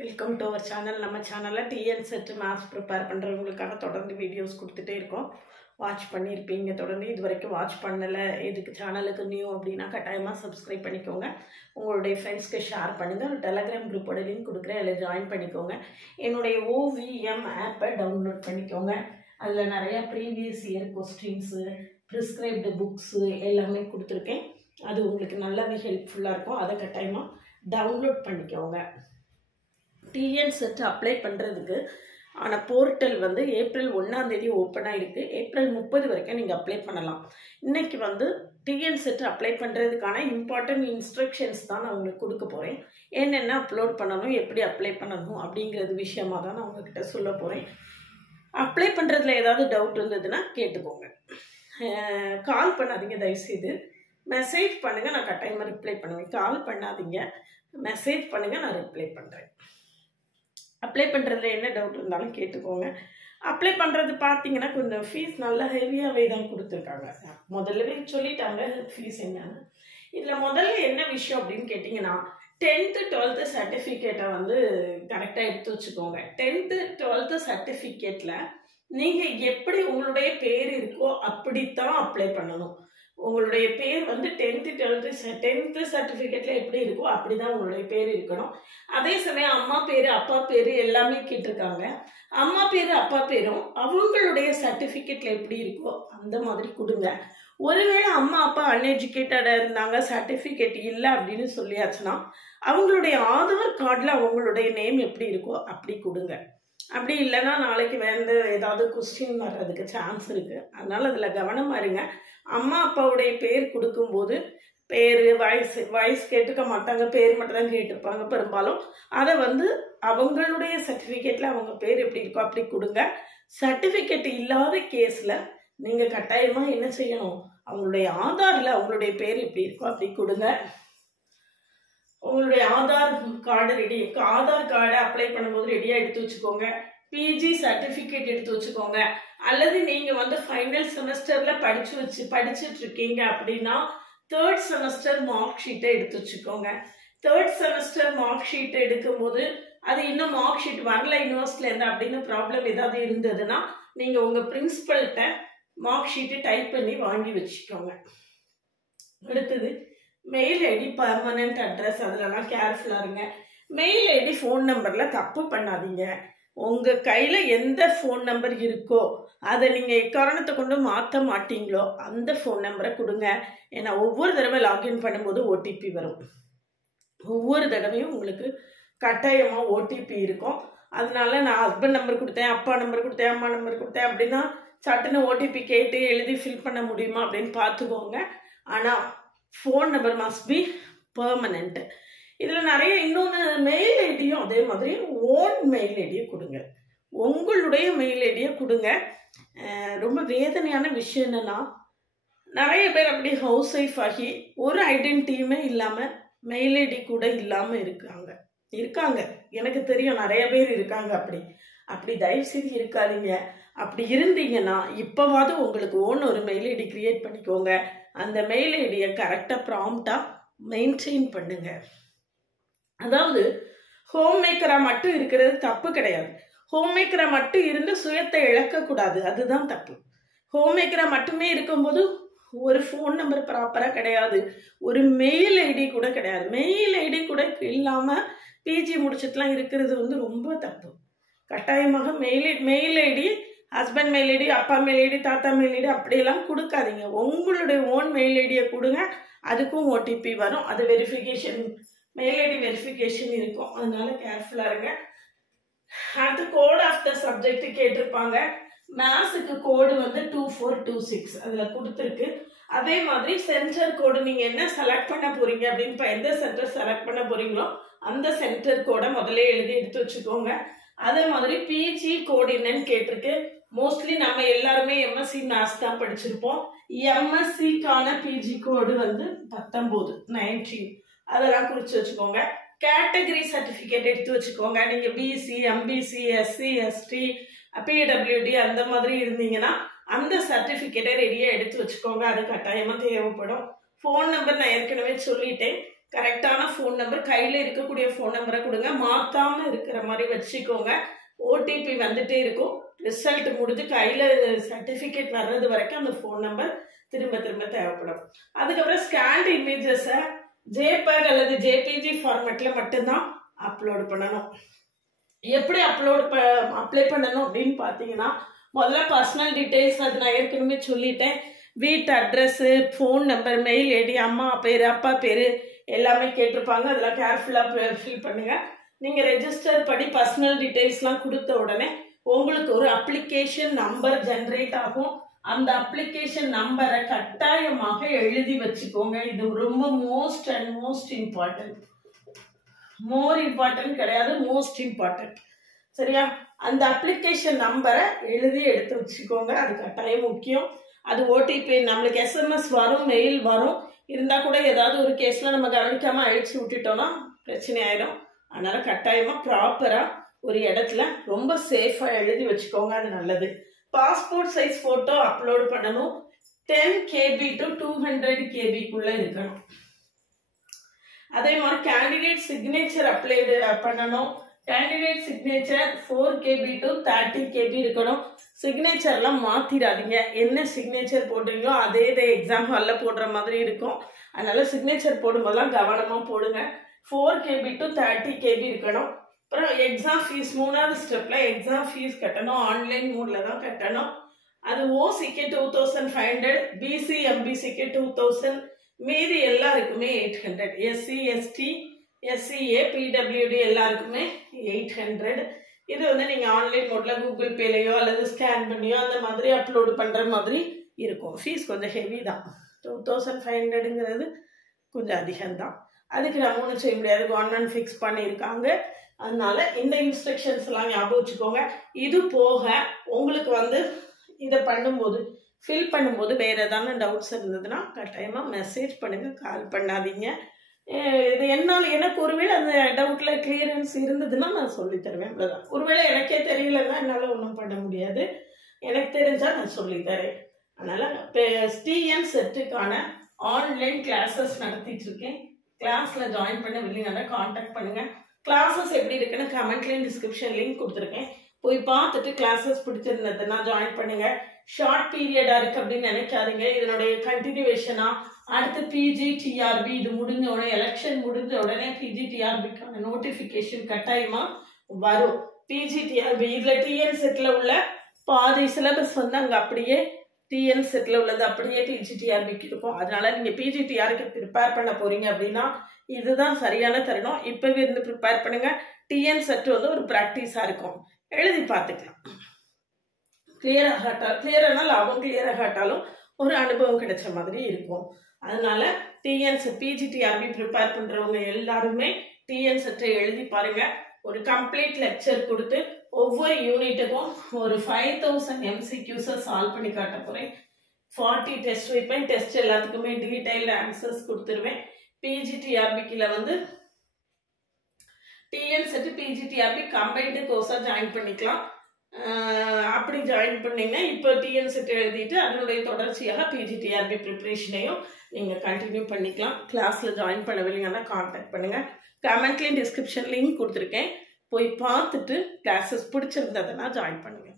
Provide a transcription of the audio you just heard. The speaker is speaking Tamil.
Welcome to our channel. நம்ம சேனலில் டிஎன் செட் மேத்ஸ் ப்ரிப்பேர் பண்ணுறவங்களுக்காக தொடர்ந்து வீடியோஸ் கொடுத்துட்டே இருக்கோம். வாட்ச் பண்ணியிருப்பீங்க. தொடர்ந்து இது வரைக்கும் வாட்ச் பண்ணலை, இதுக்கு சேனலுக்கு நியூ அப்படின்னா கட்டாயமாக சப்ஸ்கிரைப் பண்ணிக்கோங்க. உங்களுடைய ஃப்ரெண்ட்ஸ்க்கு ஷேர் பண்ணுங்கள். ஒரு டெலகிராம் குரூப்போட லிங்க் கொடுக்குறேன், அதில் ஜாயின் பண்ணிக்கோங்க. என்னுடைய ஓவிஎம் ஆப்பை டவுன்லோட் பண்ணிக்கோங்க. அதில் நிறையா previous year questions, prescribed books எல்லாமே கொடுத்துருக்கேன். அது உங்களுக்கு நல்லாவே ஹெல்ப்ஃபுல்லாக இருக்கும். அதை கட்டாயமாக டவுன்லோட் பண்ணிக்கோங்க. டிஎன் செட் அப்ளை பண்ணுறதுக்கு ஆனால் போர்ட்டல் வந்து ஏப்ரல் 1 ஓப்பனாக இருக்குது. ஏப்ரல் 30 வரைக்கும் நீங்கள் அப்ளை பண்ணலாம். இன்றைக்கி வந்து டிஎன் செட் அப்ளை பண்ணுறதுக்கான இம்பார்ட்டன்ட் இன்ஸ்ட்ரக்ஷன்ஸ் தான் நான் உங்களுக்கு கொடுக்க போகிறேன். என்னென்ன அப்லோட் பண்ணணும், எப்படி அப்ளை பண்ணணும் அப்படிங்கிறது விஷயமாக தான் நான் உங்கள்கிட்ட சொல்ல போகிறேன். அப்ளை பண்ணுறதுல ஏதாவது டவுட் இருந்ததுன்னா கேட்டுக்கோங்க. கால் பண்ணாதீங்க தயவுசெய்து. மெசேஜ் பண்ணுங்கள், நான் கட்டாயமாக ரிப்ளை பண்ணுவேன். கால் பண்ணாதீங்க, மெசேஜ் பண்ணுங்கள், நான் ரிப்ளை பண்ணுறேன். அப்ளை பண்ணுறதுல என்ன டவுட் இருந்தாலும் கேட்டுக்கோங்க. அப்ளை பண்ணுறது பார்த்தீங்கன்னா கொஞ்சம் ஃபீஸ் நல்லா ஹெவியாகவே தான் கொடுத்துருக்காங்க. முதல்லவே சொல்லிட்டாங்க ஃபீஸ் என்னன்னு. இதில் முதல்ல என்ன விஷயம் அப்படின்னு கேட்டிங்கன்னா, 10th 12th சர்டிஃபிகேட்டை வந்து கரெக்டாக எடுத்து வச்சுக்கோங்க. 10th 12th சர்டிஃபிகேட்டில் நீங்கள் எப்படி உங்களுடைய பேர் இருக்கோ அப்படித்தான் அப்ளை பண்ணணும். உங்களுடைய பேர் வந்து 10th 12th சர்டிஃபிகேட்டில் எப்படி இருக்கோ அப்படி தான் உங்களுடைய பேர் இருக்கணும். அதே சமயம் அம்மா பேர் அப்பா பேர் எல்லாமே கேட்டிருக்காங்க. அம்மா பேர் அப்பா பேரும் அவங்களுடைய சர்டிஃபிகேட்டில் எப்படி இருக்கோ அந்த மாதிரி கொடுங்க. ஒருவேளை அம்மா அப்பா அன்எஜுகேட்டடாக இருந்தாங்க, சர்டிஃபிகேட் இல்லை அப்படின்னு சொல்லியாச்சுன்னா அவங்களுடைய ஆதார் கார்டில் அவங்களுடைய நேம் எப்படி இருக்கோ அப்படி கொடுங்க. அப்படி இல்லைன்னா நாளைக்கு வந்து ஏதாவது கொஸ்டின் வர்றதுக்கு சான்ஸ் இருக்குது. அதனால் அதில் கவனமாக இருங்க. அம்மா அப்பாவுடைய பேர் கொடுக்கும்போது பேர் வயசு கேட்டுக்க மாட்டாங்க, பேர் மட்டும் தான் கேட்டுருப்பாங்க பெரும்பாலும். அதை வந்து அவங்களுடைய சர்டிஃபிகேட்டில் அவங்க பேர் எப்படி இருக்கோ அப்படி கொடுங்க. சர்டிஃபிகேட் இல்லாத கேஸில் நீங்கள் கட்டாயமாக என்ன செய்யணும், அவங்களுடைய ஆதாரில் அவங்களுடைய பேர் எப்படி இருக்கோ அப்படி கொடுங்க. உங்களுடைய ஆதார் கார்டு ஆதார் கார்டை அப்ளை பண்ணும்போது ரெடியாக எடுத்து வச்சுக்கோங்க. பிஜி சர்டிஃபிகேட் எடுத்து வச்சுக்கோங்க. அல்லது நீங்கள் வந்து ஃபைனல் செமஸ்டரில் படிச்சுட்டு இருக்கீங்க அப்படின்னா 3rd செமஸ்டர் மார்க் ஷீட்டை எடுத்து வச்சுக்கோங்க. 3rd செமஸ்டர் மார்க் ஷீட் எடுக்கும்போது அது இன்னும் மார்க் ஷீட் வரல யூனிவர்சிட்டிலேருந்து அப்படின்னு ப்ராப்ளம் ஏதாவது இருந்ததுன்னா நீங்கள் உங்கள் பிரின்சிபல்கிட்ட மார்க் ஷீட்டு டைப் பண்ணி வாங்கி வச்சுக்கோங்க. அடுத்தது மெயில் ஐடி, பர்மனன்ட் அட்ரஸ், அதிலலாம் கேர்ஃபுல்லாக இருங்க. மெயில் ஐடி, ஃபோன் நம்பரில் தப்பு பண்ணாதீங்க. உங்கள் கையில் எந்த ஃபோன் நம்பர் இருக்கோ அதை நீங்கள் எக்காரணத்தை கொண்டு மாற்ற மாட்டீங்களோ அந்த ஃபோன் நம்பரை கொடுங்க. ஏன்னா ஒவ்வொரு தடவை லாகின் பண்ணும்போது ஓடிபி வரும். ஒவ்வொரு தடவையும் உங்களுக்கு கட்டாயமாக ஓடிபி இருக்கும். அதனால நான் ஹஸ்பண்ட் நம்பர் கொடுத்தேன், அப்பா நம்பர் கொடுத்தேன், அம்மா நம்பர் கொடுத்தேன் அப்படின்னா சட்டுன்னு ஓடிபி கேட்டு எழுதி ஃபில் பண்ண முடியுமா அப்படின்னு பார்த்துக்கோங்க. ஆனால் phone number must be permanent. இதில் நிறைய இன்னொன்று மெயில் ஐடியும் அதே மாதிரி ஓன் மெயில் ஐடியை கொடுங்க. உங்களுடைய மெயில் ஐடியை கொடுங்க. ரொம்ப வேதனையான விஷயம் என்னன்னா, நிறைய பேர் அப்படி ஹவுஸ் ஒய்ஃப் ஆகி ஒரு ஐடென்டிட்டியுமே இல்லாமல் மெயில் ஐடி கூட இல்லாமல் இருக்காங்க. எனக்கு தெரியும் நிறைய பேர் இருக்காங்க. அப்படி தயவுசெய்து இருக்காதீங்க. அப்படி இருந்தீங்கன்னா இப்போவாவது உங்களுக்கு ஒரு மெயில் ஐடி கிரியேட் பண்ணிக்கோங்க. அந்த மெயில் ஐடியை கரெக்டாக ப்ராம்ப்டாக மெயின்டைன் பண்ணுங்க. அதாவது ஹோம் மேக்கராக மட்டும் இருக்கிறது தப்பு கிடையாது. ஹோம் மேக்கராக மட்டும் இருந்து சுயத்தை இழக்கக்கூடாது, அதுதான் தப்பு. ஹோம் மேக்கராக மட்டுமே இருக்கும்போது ஒரு ஃபோன் நம்பர் ப்ராப்பராக கிடையாது, ஒரு மெயில் ஐடி கூட கிடையாது. மெயில் ஐடி கூட இல்லாமல் பிஜி முடிச்சுட்டுலாம் இருக்கிறது வந்து ரொம்ப தப்பு. கட்டாயமாக mail ID, husband mail ID, அப்பா மெயில் ஐடி, தாத்தா மெயில் ஐடி அப்படியெல்லாம் கொடுக்காதீங்க. உங்களுடைய ஓன் மெயில் ஐடியை கொடுங்க. அதுக்கும் ஓடிபி வரும். அது வெரிஃபிகேஷன், மெயில் ஐடி வெரிஃபிகேஷன் இருக்கும். அதனால கேர்ஃபுல்லாக இருங்க. அடுத்து கோட் ஆஃப் த சப்ஜெக்ட் கேட்டிருப்பாங்க. மேத்ஸுக்கு கோடு வந்து 2426 அதில் கொடுத்துருக்கு. அதே மாதிரி சென்டர் கோடு நீங்கள் என்ன செலக்ட் பண்ண போறீங்க அப்படின்னு, இப்போ எந்த சென்டர் செலக்ட் பண்ண போறீங்களோ அந்த சென்டர் கோடை முதல்ல எழுதி எடுத்து வச்சுக்கோங்க. அதே மாதிரி பிஜி கோடு என்னன்னு கேட்டிருக்கு. மோஸ்ட்லி நம்ம எல்லாருமே எம்எஸ்சி மேத்ஸ் தான் படிச்சிருப்போம். எம்எஸ்சிக்கான பிஜி கோடு வந்து 19 அதெல்லாம் குறிச்சு வச்சுக்கோங்க. கேட்டகரி சர்டிஃபிகேட் எடுத்து வச்சுக்கோங்க. நீங்கள் BC, MBC, SC, ST, PWD அந்த மாதிரி இருந்தீங்கன்னா அந்த சர்டிஃபிகேட்டை ரெடியாக எடுத்து வச்சுக்கோங்க. அது கட்டாயமாக தேவைப்படும். ஃபோன் நம்பர் நான் ஏற்கனவே சொல்லிட்டேன். கரெக்டான ஃபோன் நம்பர், கையில் இருக்கக்கூடிய ஃபோன் நம்பரை கொடுங்க. மாற்றாமல் இருக்கிற மாதிரி வச்சுக்கோங்க. ஓடிபி வந்துட்டே இருக்கும். ரிசல்ட் முடிஞ்சு கையில் சர்டிஃபிகேட் வர்றது வரைக்கும் அந்த ஃபோன் நம்பர் திரும்ப திரும்ப தேவைப்படும். அதுக்கப்புறம் ஸ்கேன்டு இமேஜஸை ஜேபேக் அல்லது ஜேபிஜி ஃபார்மேட்டில் மட்டும்தான் அப்லோடு பண்ணணும். எப்படி அப்ளை பண்ணணும் அப்படின்னு பார்த்தீங்கன்னா, முதல்ல பர்சனல் டீட்டெயில்ஸ் அது நான் ஏற்கனவே சொல்லிட்டேன். வீட்டு address, phone number, mail ID, அம்மா பேர், அப்பா பேர் எல்லாமே கேட்டிருப்பாங்க. அதெல்லாம் கேர்ஃபுல்லாக ஃபில் பண்ணுங்கள். நீங்கள் ரெஜிஸ்டர் படி பர்சனல் டீட்டெயில்ஸ்லாம் கொடுத்த உடனே உங்களுக்கு ஒரு அப்ளிகேஷன் நம்பர் ஜென்ரேட் ஆகும். அந்த அப்ளிகேஷன் நம்பரை கட்டாயமாக எழுதி வச்சுக்கோங்க. இது ரொம்ப most and most important. More important கிடையாது, மோஸ்ட் இம்பார்ட்டன்ட். சரியா? அந்த அப்ளிகேஷன் நம்பரை எழுதி எடுத்து வச்சுக்கோங்க. அது கட்டாயம் முக்கியம். அது ஓடிபி நம்மளுக்கு எஸ்எம்எஸ் வரும், மெயில் வரும். இருந்தால் கூட ஏதாவது ஒரு கேஸில் நம்ம கவனிக்காமல் அழிச்சு விட்டுட்டோம்னா பிரச்சனை ஆயிடும். அதனால் கட்டாயமாக ப்ராப்பராக ஒரு இடத்துல ரொம்ப சேஃபாக எழுதி வச்சுக்கோங்க. அது நல்லது. பாஸ்போர்ட் சைஸ் ஃபோட்டோ அப்லோடு பண்ணணும். 10 KB to 200 KBக்குள்ளே இருக்கணும். அதே மாதிரி கேண்டிடேட் சிக்னேச்சர் அப்ளை பண்ணணும். Candidate signature 4 KB to 30 KB இருக்கணும். சிக்னேச்சர்லாம் மாற்றிடாதீங்க. என்ன சிக்னேச்சர் போடுறீங்களோ அதே எக்ஸாம் ஹாலில் போடுற மாதிரி இருக்கும். அதனால் சிக்னேச்சர் போடும்போதெல்லாம் கவனமாக போடுங்க. 4 KB to 30 KB இருக்கணும். அப்புறம் எக்ஸாம் ஃபீஸ் 3வது ஸ்டெப்பில் எக்ஸாம் ஃபீஸ் கட்டணும். ஆன்லைன் மோடில் தான் கட்டணும். அது ஓசிக்கு 2500, பிசி எம்பிசிக்கு 2000, மீதி எல்லாருக்குமே 800. எஸ்சி எஸ்டி எஸ்சிஏ பிடபிள்யூடி எல்லாருக்குமே 800. இது நீங்கள் ஆன்லைன் மோடில் கூகுள் பேலையோ அல்லது ஸ்கேன் பண்ணியோ அந்த மாதிரி அப்லோடு பண்ணுற மாதிரி இருக்கும். ஃபீஸ் கொஞ்சம் ஹெவி தான். 2500ங்கிறது கொஞ்சம் அதிகம்தான். அதுக்கு நம்ம ஒன்றும் செய்ய முடியாது. கவர்மெண்ட் ஃபிக்ஸ் பண்ணியிருக்காங்க. அதனால இந்த இன்ஸ்ட்ரக்ஷன்ஸ்லாம் ஞாபகம் வச்சுக்கோங்க. இது போக உங்களுக்கு இதை பண்ணும்போது ஃபில் பண்ணும்போது வேறு ஏதாவது டவுட்ஸ் இருந்ததுன்னா கட்டாயமாக மெசேஜ் பண்ணுங்கள், கால் பண்ணாதீங்க. இது என்னால் எனக்கு ஒருவேளை அந்த டவுட்டில் கிளியரன்ஸ் இருந்ததுன்னா நான் சொல்லித்தருவேன். அவ்வளோதான். ஒருவேளை எனக்கே தெரியலன்னா என்னால் ஒன்றும் பண்ண முடியாது. எனக்கு தெரிஞ்சால் நான் சொல்லித்தரேன். அதனால் டிஎன் செட்டுக்கான ஆன்லைன் கிளாஸஸ் நடத்திட்டு இருக்கேன். கிளாஸில் ஜாயின் பண்ண வில்லிங்கன்னா கான்டாக்ட் பண்ணுங்கள். கிளாஸஸ் எப்படி இருக்குன்னு கமெண்ட்லேயும் டிஸ்கிரிப்ஷன் லிங்க் கொடுத்துருக்கேன். போய் பார்த்துட்டு கிளாஸஸ் பிடிச்சிருந்ததுன்னா ஜாயின் பண்ணுங்க. ஷார்ட் பீரியடாக இருக்குது அப்படின்னு நினைக்காதீங்க. இதனுடைய கண்டினியூவேஷனாக அடுத்து பிஜி டிஆர்பி இது முடிஞ்ச உடனே, எலெக்ஷன் முடிஞ்ச உடனே பிஜி டிஆர்பிக்கான நோட்டிஃபிகேஷன் கட்டாயமாக வரும். பிஜி டிஆர்பி இதில் டிஎன் செட்டில் உள்ள பாதி சிலபஸ் அங்கே அப்படியே டிஎன் செட்டில் உள்ளது அப்படியே பிஜிடிஆர்பிக்கு இருக்கும். அதனால நீங்கள் பிஜிடிஆருக்கு ப்ரிப்பேர் பண்ண போறீங்க அப்படின்னா இதுதான் சரியான தருணம். இப்போவே இருந்து ப்ரிப்பேர் பண்ணுங்க. டிஎன் செட் ஒரு ப்ராக்டிஸாக இருக்கும். எழுதி பார்த்துக்கலாம். கிளியர் கிளியரானா லாபம், கிளியர் ஆகாட்டாலும் ஒரு அனுபவம் கிடைச்ச மாதிரி இருக்கும். அதனால டிஎன் செட் பிஜிடிஆர்பி ப்ரிப்பேர் பண்ணுறவங்க எல்லாருமே டிஎன் செட்டை எழுதி பாருங்க. ஒரு கம்ப்ளீட் லெக்சர் கொடுத்து ஒவ்வொரு யூனிட்டுக்கும் ஒரு 5000 MCQஸை சால்வ் பண்ணி காட்ட போகிறேன். 40 டெஸ்ட் வைப்பேன். டெஸ்ட் எல்லாத்துக்குமே டீடைல்டு ஆன்சர்ஸ் கொடுத்துருவேன். பிஜிடிஆர்பிக்கில் டிஎன் செட்டு பிஜிடிஆர்பி கம்பைன்டு கோர்ஸாக ஜாயின் பண்ணிக்கலாம். அப்படி ஜாயின் பண்ணிங்கன்னா இப்போ டிஎன் செட் எழுதிட்டு அதனுடைய தொடர்ச்சியாக பிஜிடிஆர்பி ப்ரிப்ரேஷனையும் நீங்கள் கண்டினியூ பண்ணிக்கலாம். கிளாஸில் ஜாயின் பண்ணவில்லைங்கன்னா கான்டாக்ட் பண்ணுங்கள். கமெண்ட்லேயும் டிஸ்கிரிப்ஷன் லிங்க் கொடுத்துருக்கேன். போய் பார்த்துட்டு கிளாஸஸ் பிடிச்சிருந்ததுன்னா ஜாயின் பண்ணுங்கள்.